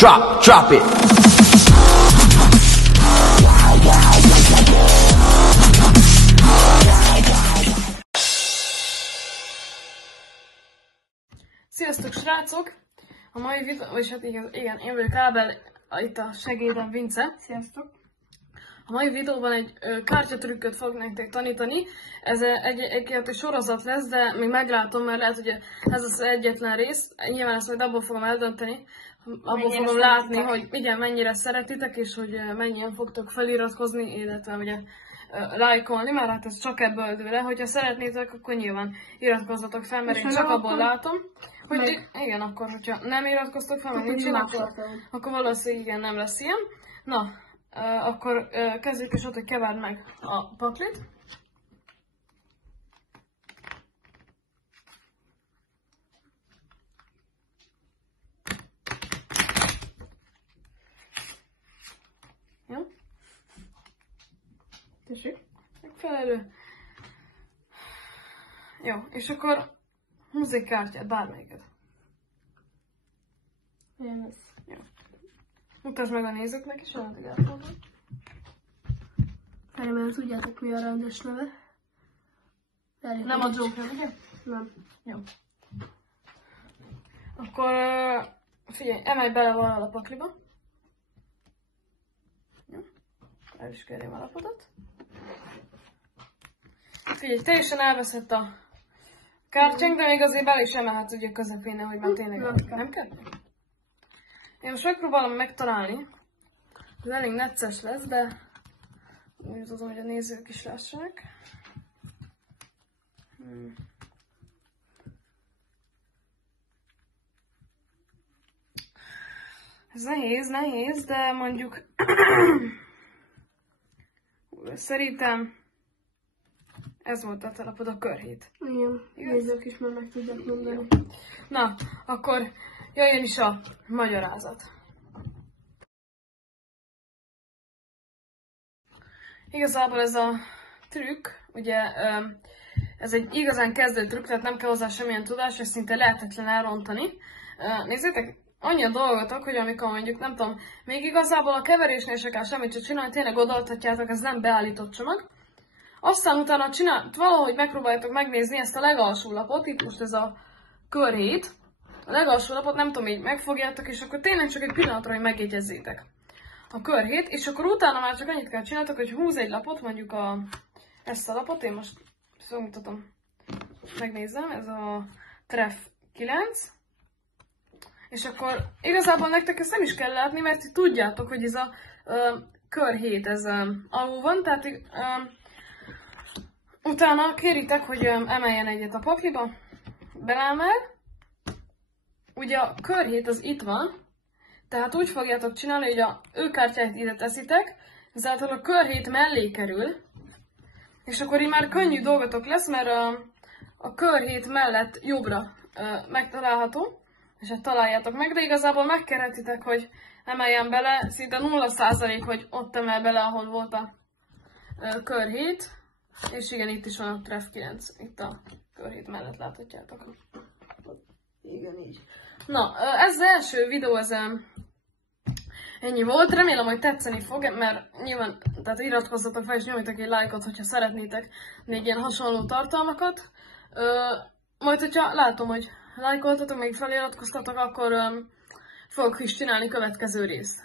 Drop it. Sziasztok srácok! A mai videó, vagyis hát igen, én vagyok Ábel, itt a segédem Vince. Sziasztok! A mai videóban egy kártyatrükköt fog nektek tanítani. Ez egy sorozat lesz, de még meglátom, mert lehet, hogy ez az egyetlen rész. Nyilván ezt majd abból fogom eldönteni, abból fogom látni, hogy igen, mennyire szeretitek, és hogy mennyien fogtok feliratkozni, illetve ugye lájkolni, mert hát ez csak ebből dől le. Hogyha szeretnétek, akkor nyilván iratkozzatok fel, mert én csak abból látom. Hogy igen, akkor, hogyha nem iratkoztok fel, mert nincs ilyen, akkor valószínűleg igen, nem lesz ilyen. Na, akkor kezdjük is ott, hogy keverd meg a paklit. Jó? Tessék? Megfelelő. Jó, és akkor húzz egy kártyát, bármelyiket. Ilyen ez. Jó. Mutasd meg a nézőknek is, hogy elfogom. Remélem tudjátok, mi a rendes neve. Nem a Joker, ugye? Nem. Jó. Akkor figyelj, emelj bele valahol a pakliba. Jó. El is kérjem a lapodat. Figyelj, teljesen elveszett a kártyánk, de még azért bele is emelhet ugye közepén, hogy már tényleg nem kell. Én most megpróbálom megtalálni. Ez elég necces lesz, de úgy tudom, hogy a nézők is lássák. Ez nehéz, de mondjuk szerintem ez volt a telapod, a körhét. Igen, nézők is már meg tudják mondani. Na, akkor jöjjön is a magyarázat. Igazából ez a trükk, ugye ez egy igazán kezdő trükk, tehát nem kell hozzá semmilyen tudás, és szinte lehetetlen elrontani. Nézzétek, annyi a dolgotok, hogy amikor mondjuk, nem tudom, még igazából a keverésnél se kell semmit sem csinálni, tényleg odaadhatjátok, ez nem beállított csomag. Aztán utána valahogy megpróbáljátok megnézni ezt a legalsó lapot, itt most ez a körhét. A legalsó lapot nem tudom, így megfogjátok, és akkor tényleg csak egy pillanatra, hogy megjegyezzétek a körhét, és akkor utána már csak annyit kell csináltok, hogy húz egy lapot, mondjuk ezt a lapot, én most mutatom, megnézem, ez a Treff 9, és akkor igazából nektek ezt nem is kell látni, mert tudjátok, hogy ez a körhét, ez alul van, tehát utána kéritek, hogy emeljen egyet a pakliba, beleemel. Ugye a körhét az itt van, tehát úgy fogjátok csinálni, hogy a ő kártyát ide teszitek, ezáltal a körhét mellé kerül, és akkor így már könnyű dolgotok lesz, mert a körhét mellett jobbra megtalálható, és hát találjátok meg, de igazából megkérhetitek, hogy emeljen bele, szinte 0%, hogy ott emel bele, ahol volt a körhét, és igen, itt is van a Treff 9, itt a körhét mellett láthatjátok. Igen, így. Na, ez az első videó, ez ennyi volt. Remélem, hogy tetszeni fog, mert nyilván, tehát iratkozzatok fel és nyomjatok egy lájkot, hogyha szeretnétek még ilyen hasonló tartalmakat. Majd, hogyha látom, hogy lájkoltatok, még feliratkoztatok, akkor fogok is csinálni következő részt.